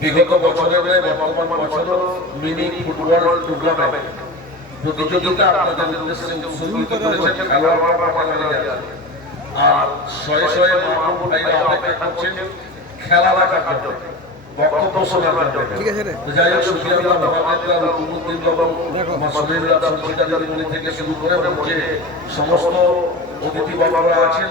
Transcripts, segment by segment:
বিগত বছরের বর্তমান বছর মিনি ফুটবল টুর্নামেন্ট। প্রতিযোগিতা আপনাদের উদ্দেশ্যে উৎসর্গিত করেছেন বাঙালিরা আর শয়ে শয়ে মাহবুব ভাইরা অপেক্ষা করছেন খেলা দেখার জন্য বক্তব্য শোনার জন্য। ঠিক আছে যাই হোক সুফিয়াল্লাহ মাসুদুল্লাহ সঞ্চিতা থেকে শুরু করে যে সমস্ত অতিথি বাবারা আছেন।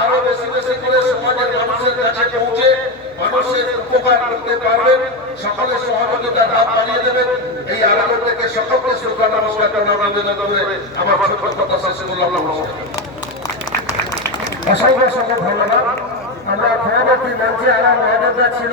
আরও বেশি বেশি করে সমাজের মানুষের কাছে পৌঁছে মানুষের উপকার করতে পারবেন। সকলের সহযোগিতার হাত বাড়িয়ে দেবেন। এই আলোচনা থেকে সকলকে শুক্র নমস্কার জানানো নিবেদন করে আমার ছোট্ট কথা শেষ করলাম। নমস্কার অসংখ্য অসংখ্য ধন্যবাদ। আমরা পরবর্তী মঞ্চে আমার মহাদেবরা ছিল